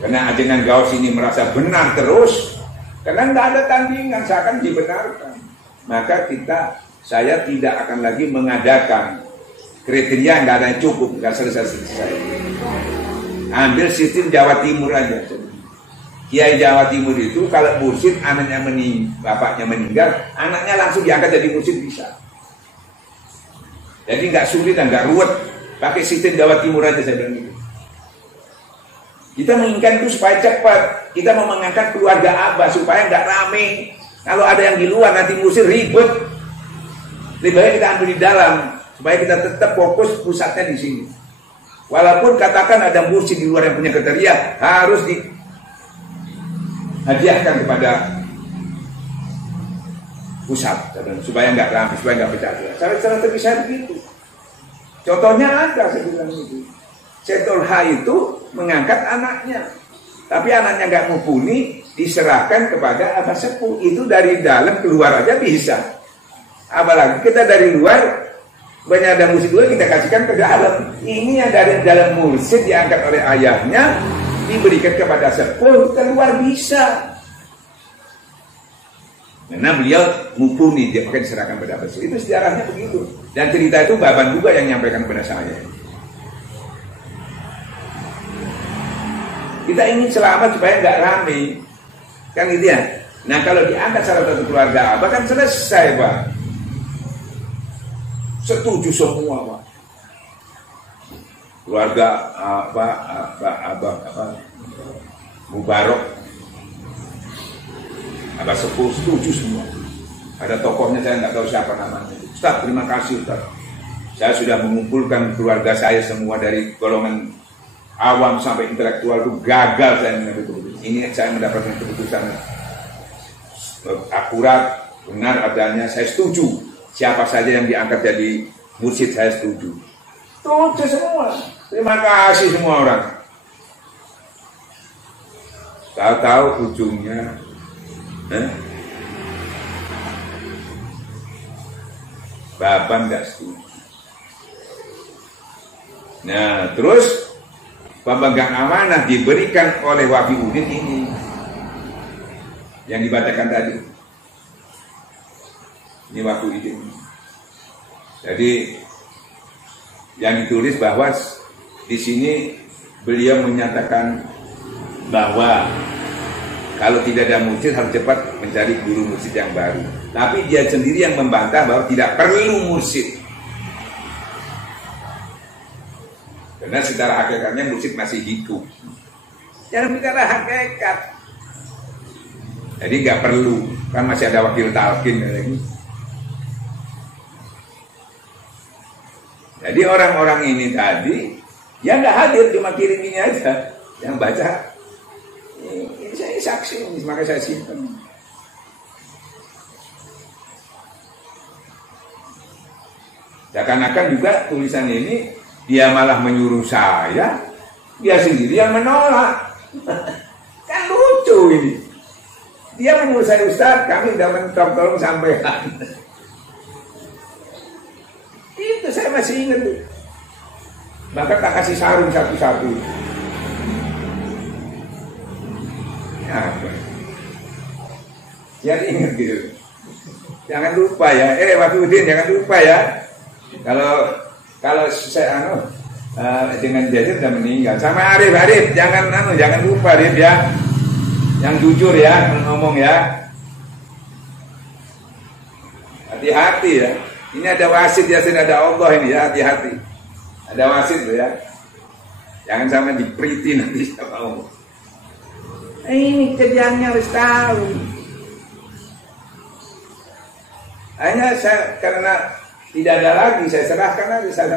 karena Ajengan Gaus ini merasa benar terus, karena nggak ada tandingan, seakan dibenarkan. Maka saya tidak akan lagi mengadakan kriteria, nggak ada yang cukup, nggak selesai. Ambil sistem Jawa Timur aja. Kiai Jawa Timur itu kalau mursyid anaknya bapaknya meninggal, anaknya langsung diangkat jadi mursyid bisa. Jadi nggak sulit dan nggak ruwet, pakai sistem Jawa Timur aja saya bilang gitu. Kita menginginkan itu supaya cepat. Kita mau mengangkat keluarga Abah supaya nggak rame. Kalau ada yang di luar nanti mursyid ribet. Lebih baik kita ambil di dalam supaya kita tetap fokus pusatnya di sini. Walaupun katakan ada mursyid di luar yang punya kriteria, harus hadiahkan kepada pusat supaya nggak ramai, supaya nggak pecah belah. Strategi saya begitu. Contohnya ada saya bilang itu. Setolha itu mengangkat anaknya, tapi anaknya nggak mumpuni, diserahkan kepada Abah Sepuh. Itu dari dalam keluar aja bisa. Apalagi kita dari luar, banyak ada musik dulu kita kasihkan ke dalam. Ini yang dari dalam musik diangkat oleh ayahnya, diberikan kepada Sepuh, keluar bisa. Karena beliau mumpuni, dia pakai diserahkan pada Abah Sepuh. Itu sejarahnya begitu. Dan cerita itu Baban juga yang menyampaikan kepada saya. Kita ingin selamat supaya nggak rame, kan gitu ya. Nah kalau diangkat salah satu keluarga Abah kan selesai Pak. Setuju semua Pak. Keluarga Abah Mubarok, Abah Sepuh setuju semua. Ada tokohnya saya nggak tahu siapa namanya. Ustaz terima kasih Ustaz. Saya sudah mengumpulkan keluarga saya semua dari golongan awam sampai intelektual itu gagal saya mengambil keputusan. Ini saya mendapatkan keputusan akurat, benar adanya. Saya setuju. Siapa saja yang diangkat jadi mursyid saya setuju. Setuju semua. Terima kasih semua orang. Tahu-tahu ujungnya, Baban nggak setuju. Nah terus pemegang amanah diberikan oleh Wafi Udin ini yang dibacakan tadi. Ini Wafi Udin. Jadi yang ditulis bahwa di sini beliau menyatakan bahwa kalau tidak ada mursyid harus cepat mencari guru mursyid yang baru. Tapi dia sendiri yang membantah bahwa tidak perlu mursyid. Karena secara hakikatnya mursyid masih hidup. Jangan bicara hakikat. Jadi nggak perlu, kan masih ada wakil talqin lagi. Jadi orang-orang ini tadi, ya nggak hadir, cuma kirim ini aja. Yang baca, ini saya saksi, maka saya simpan. Seakan-akan juga tulisan ini, dia malah menyuruh saya, dia sendiri yang menolak. Kan lucu ini. Dia menyuruh saya, Ustaz, kami sudah mentok, tolong sampaikan. Itu saya masih ingat tuh. Maka tak kasih sarung satu-satu. Apa? Jadi ingat gitu. Jangan lupa ya. Waktu Udin jangan lupa ya. Kalau saya dengan Jazir sudah meninggal. Sama Arif jangan lupa Arif ya. Yang jujur ya ngomong ya. Hati-hati ya. Ini ada wasit ya, ada Allah ini ya, hati-hati. Ada wasit loh ya. Jangan sama dipriti nanti siapa ngomong. Ini kerjaannya harus tahu. Hanya saya karena tidak ada lagi, saya serahkan aja, saya.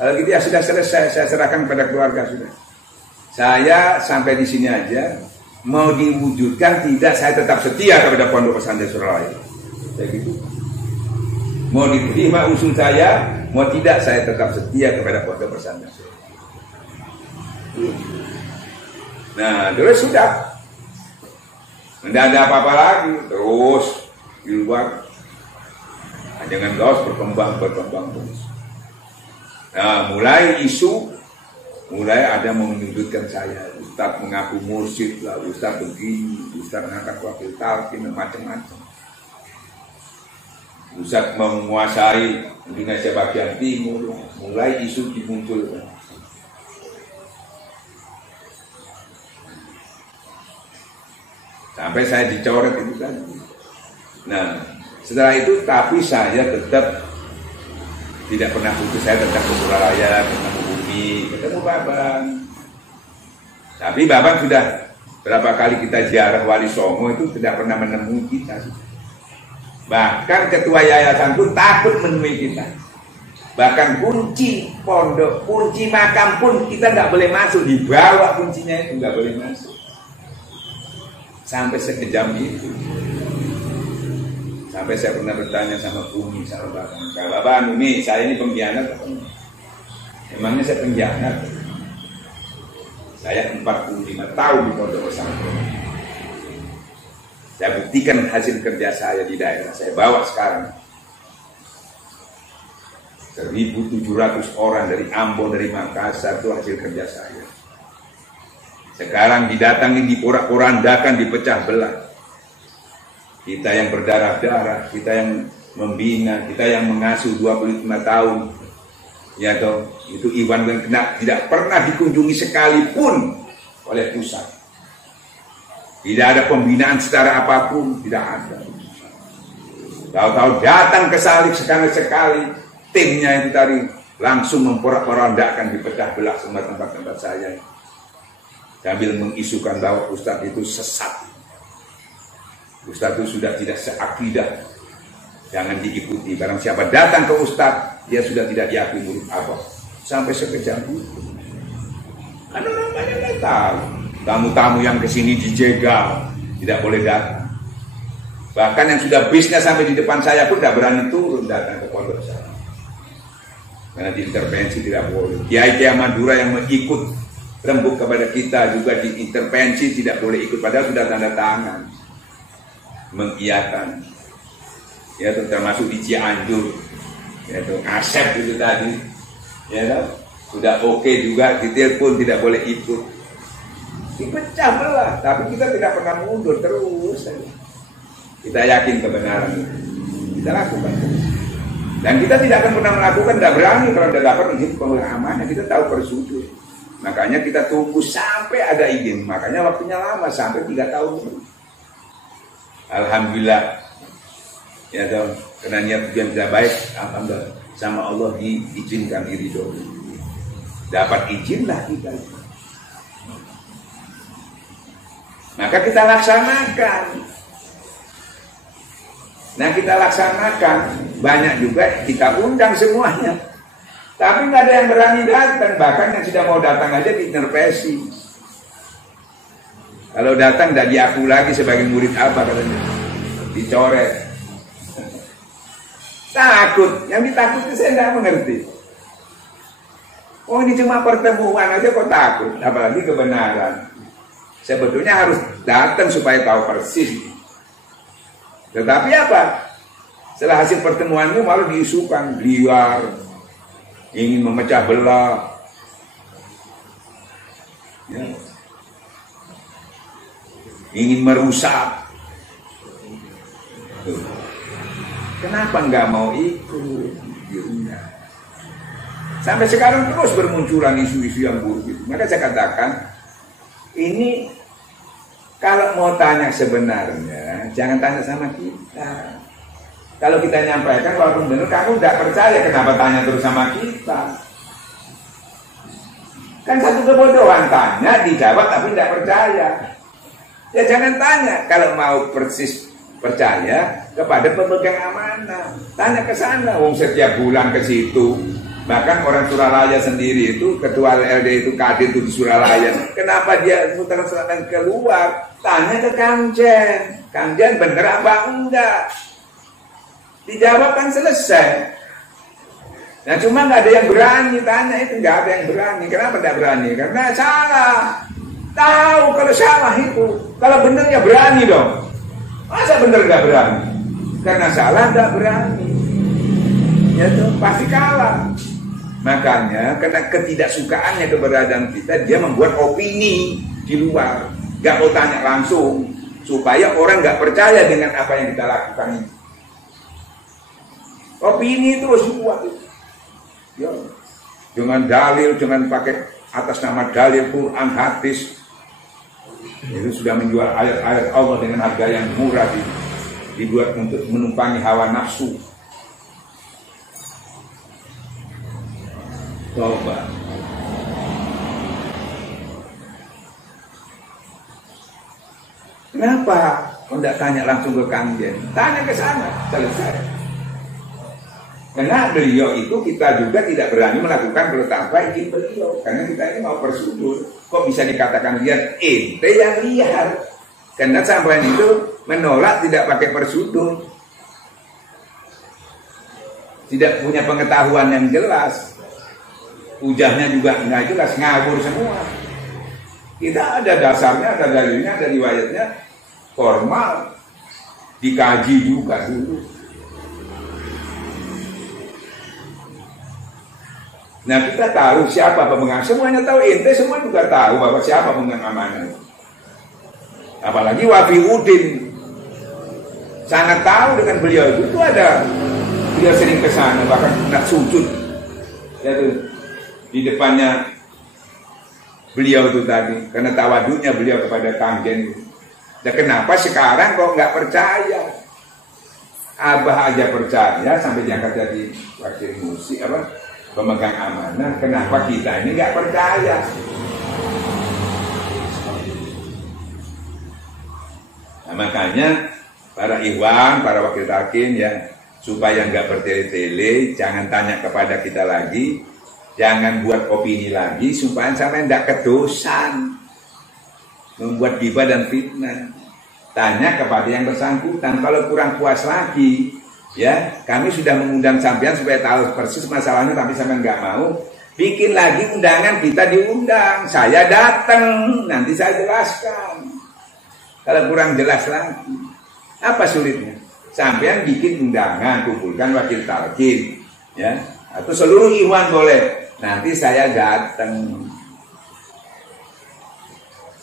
Kalau gitu ya sudah selesai, saya serahkan pada keluarga sudah. Saya sampai di sini aja, mau diwujudkan tidak, saya tetap setia kepada Pondok Pesantren Suralaya. Kayak gitu. Mau diterima usul saya, mau tidak, saya tetap setia kepada Pondok Pesantren Suralaya. Nah, terus sudah. Tidak ada apa-apa lagi, terus di luar. Jangan gaus berkembang terus. Nah, mulai ada menyudutkan saya. Ustaz mengaku mursyid lah, Ustaz begini, Ustaz ngangkat wakil talqin, macam-macam. Ustaz menguasai Indonesia bagian timur, mulai isu dimunculkan. Sampai saya dicoret itu kan. Nah, setelah itu tapi saya tetap tidak pernah putus, saya tetap ke Suralaya, ketemu Bumi, ketemu Babang. Tapi Babang sudah berapa kali kita ziarah Wali Songo itu tidak pernah menemui kita. Bahkan ketua yayasan pun takut menemui kita. Bahkan kunci pondok, kunci makam pun kita nggak boleh masuk, dibawa kuncinya itu nggak boleh masuk. Sampai sekejam itu. Sampai saya pernah bertanya sama Bumi, sama Bapak Bumi, saya ini pengkhianat apa enggak? Emangnya saya pengkhianat? Saya 45 tahun di Pondok Pesantren. Saya buktikan hasil kerja saya di daerah, saya bawa sekarang 1.700 orang dari Ambon, dari Makassar, itu hasil kerja saya. Sekarang didatangi, diporak-porandakan, dipecah belah. Kita yang berdarah-darah, kita yang membina, kita yang mengasuh 25 tahun. Ya toh, itu Iwan kena tidak pernah dikunjungi sekalipun oleh pusat. Tidak ada pembinaan secara apapun, tidak ada. Tahu-tahu datang ke Salik sekali-sekali, timnya itu tadi langsung memporak-porandakan, dipecah belah semua tempat-tempat saya. Sambil mengisukan bahwa Ustadz itu sesat. Ustadz itu sudah tidak seakidah, jangan diikuti. Barang siapa datang ke Ustadz, dia sudah tidak diakui murid abah. Sampai sekejam itu. Kan orang banyak nggak tahu. Tamu-tamu yang kesini dijegal, tidak boleh datang. Bahkan yang sudah bisnya sampai di depan saya pun tidak berani turun datang ke pondok saya. Karena diintervensi tidak boleh. Kiai-kiai Madura yang mengikut rembuk kepada kita juga diintervensi, tidak boleh ikut. Padahal sudah tanda tangan mengiyakan, ya termasuk di Cianjur, yaitu Asep itu tadi, ya sudah oke juga, ditelepon tidak boleh ikut, dipecah belah. Tapi kita tidak pernah mundur, terus kita yakin kebenaran, kita lakukan. Dan kita tidak akan pernah melakukan, tidak berani kalau tidak dapat izin pemegang amanah. Kita tahu prosedur. Makanya kita tunggu sampai ada izin. Makanya waktunya lama, sampai 3 tahun. Alhamdulillah. Ya dong, karena niat tujuan kita baik, alhamdulillah sama Allah diizinkan diri dong. Dapat izinlah kita. Maka kita laksanakan. Nah kita laksanakan, banyak juga kita undang semuanya. Tapi nggak ada yang berani datang, bahkan yang sudah mau datang aja diintervensi. Kalau datang tidak diaku lagi sebagai murid apa katanya, dicoret. Takut, yang ditakuti saya nggak mengerti. Oh ini cuma pertemuan aja kok takut, apalagi kebenaran. Sebetulnya harus datang supaya tahu persis. Tetapi apa? Setelah hasil pertemuannya malah diisukan liar, ingin memecah belah. Ya. Ingin merusak. Kenapa nggak mau ikut? Sampai sekarang terus bermunculan isu-isu yang buruk itu. Maka saya katakan, ini kalau mau tanya sebenarnya, jangan tanya sama kita. Kalau kita nyampaikan, walaupun benar, kamu tidak percaya, kenapa tanya terus sama kita? Kan satu kebodohan, tanya, dijawab, tapi tidak percaya. Ya jangan tanya, kalau mau persis percaya kepada pemegang amanah. Tanya ke sana, setiap bulan ke situ. Bahkan orang Suralaya sendiri itu, ketua LD itu Kadir itu di Suralaya. Kenapa dia muter selatan keluar? Tanya ke Kamjen. Kamjen bener apa enggak? Dijawab kan selesai. Nah cuma nggak ada yang berani tanya itu, nggak ada yang berani. Kenapa nggak berani? Karena salah. Tahu kalau salah itu. Kalau bener ya berani dong. Masa bener nggak berani? Karena salah nggak berani. Ya tuh pasti kalah. Makanya karena ketidaksukaannya keberadaan kita, dia membuat opini di luar, nggak mau tanya langsung, supaya orang nggak percaya dengan apa yang kita lakukan ini. Opini terus buat, ya, dengan dalil, dengan pakai atas nama dalil Quran hadis, itu sudah menjual ayat-ayat Allah dengan harga yang murah, dibuat untuk menumpangi hawa nafsu. Coba. Kenapa tidak tanya langsung ke Kamjen? Tanya ke sana, selesai. Karena beliau itu kita juga tidak berani melakukan kalau tanpa izin beliau. Karena kita ini mau bersujud. Kok bisa dikatakan liar? Ente yang liar. Karena sampean itu menolak tidak pakai bersujud. Tidak punya pengetahuan yang jelas. Ujahnya juga nggak jelas, ngawur semua. Kita ada dasarnya, ada dalilnya, ada riwayatnya, formal, dikaji juga dulu. Nah kita tahu siapa pemegang, semuanya tahu, ente semua juga tahu bahwa siapa pemegang amanah. Apalagi Wafi Udin, sangat tahu dengan beliau itu ada, beliau sering ke sana bahkan nak sujud, ya tuh. Di depannya beliau itu tadi, karena tawaduknya beliau kepada Kamjen. Dan kenapa sekarang kok nggak percaya? Abah aja percaya sampai diangkat jadi wakil musik apa pemegang amanah. Kenapa kita ini nggak percaya? Nah, makanya para ikhwan, para wakil takin ya, supaya nggak bertele-tele, jangan tanya kepada kita lagi. Jangan buat opini lagi supaya sampai tidak kedosan membuat gibah dan fitnah. Tanya kepada yang bersangkutan. Kalau kurang puas lagi, ya kami sudah mengundang sampean supaya tahu persis masalahnya, tapi sampean nggak mau. Bikin lagi undangan, kita diundang, saya datang, nanti saya jelaskan. Kalau kurang jelas lagi, apa sulitnya? Sampean bikin undangan, kumpulkan wakil talqin, ya, atau seluruh ikhwan boleh. Nanti saya datang.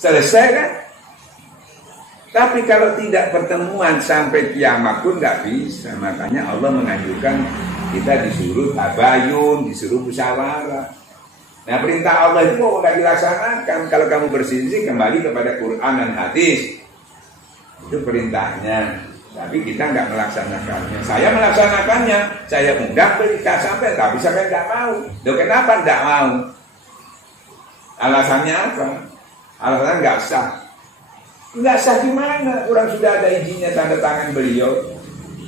Selesai kan? Tapi kalau tidak pertemuan sampai kiamat pun nggak bisa. Makanya Allah menganjurkan Kita disuruh tabayun, disuruh musyawarah. Nah perintah Allah itu mau nggak dilaksanakan. Kalau kamu berselisih kembali kepada Quran dan hadis. Itu perintahnya. Tapi kita nggak melaksanakannya. Saya melaksanakannya. Saya undang berita sampai, tapi sampai nggak mau. Loh kenapa nggak mau? Alasannya apa? Alasannya nggak sah. Nggak sah gimana? Orang sudah ada izinnya tanda tangan beliau.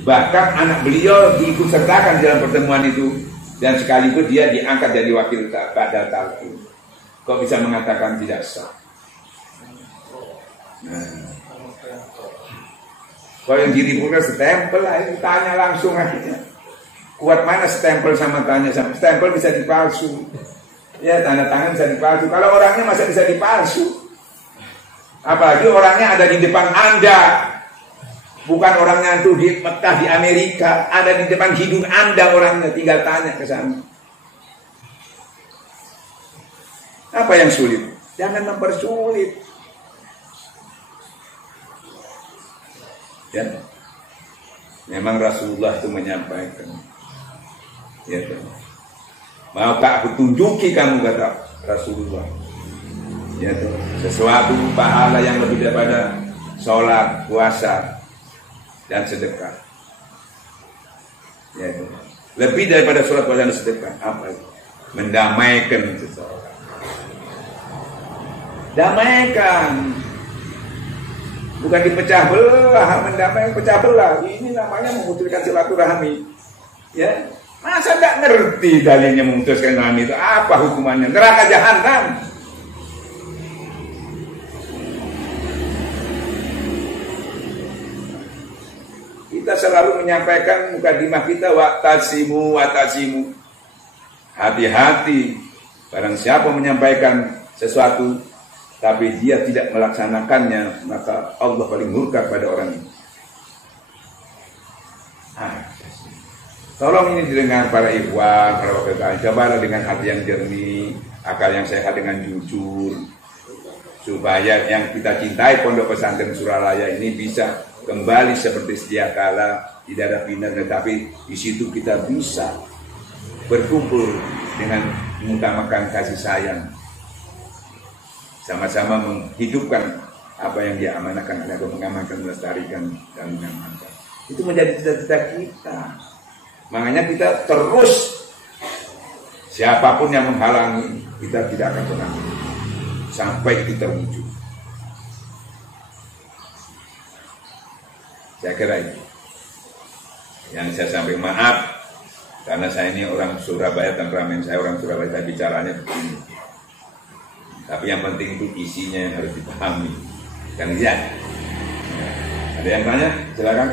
Bahkan anak beliau diikut sertakan dalam pertemuan itu. Dan sekaligus dia diangkat jadi wakil badal talqin. Kok bisa mengatakan tidak sah? Nah. Kalau yang diributkan stempel lah, itu tanya langsung akhirnya. Kuat mana stempel sama tanya sama stempel bisa dipalsu. Ya tanda tangan bisa dipalsu. Kalau orangnya masa bisa dipalsu? Apalagi orangnya ada di depan Anda. Bukan orangnya itu di Mekah di Amerika, ada di depan hidung Anda orangnya, tinggal tanya ke sana. Apa yang sulit? Jangan mempersulit. Ya. Memang Rasulullah itu menyampaikan. Ya, maukah aku tunjuki kamu, kata Rasulullah. Ya, sesuatu pahala yang lebih daripada sholat, puasa, dan sedekah. Ya, lebih daripada sholat, puasa, dan sedekah. Apa itu? Mendamaikan seseorang. Damaikan. Bukan dipecah belah, mendamaikan pecah belah. Ini namanya memutuskan silaturahmi. Ya, masa nggak ngerti dalilnya memutuskan silaturahmi itu? Apa hukumannya? Neraka jahanam. Kita selalu menyampaikan mukadimah kita watasimu. Hati-hati. Barang siapa menyampaikan sesuatu tapi dia tidak melaksanakannya, maka Allah paling murka pada orang ini. Tolong ini didengar para ikhwan, para bapak-bapak. Cobalah dengan hati yang jernih, akal yang sehat dengan jujur, supaya yang kita cintai Pondok Pesantren Suralaya ini bisa kembali seperti sedia kala, tidak ada pindah, tetapi di situ kita bisa berkumpul dengan mengutamakan kasih sayang, sama-sama menghidupkan apa yang dia amanahkan, atau mengamankan, melestarikan dan mengamankan. Itu menjadi cita-cita kita. Makanya kita terus, siapapun yang menghalangi, kita tidak akan pernah sampai itu terwujud. Saya kira itu yang saya sampaikan. Maaf karena saya ini orang Surabaya, temperamen saya orang Surabaya, saya bicaranya begini. Tapi yang penting itu isinya yang harus dipahami. Kan ya? Ada yang tanya? Silakan.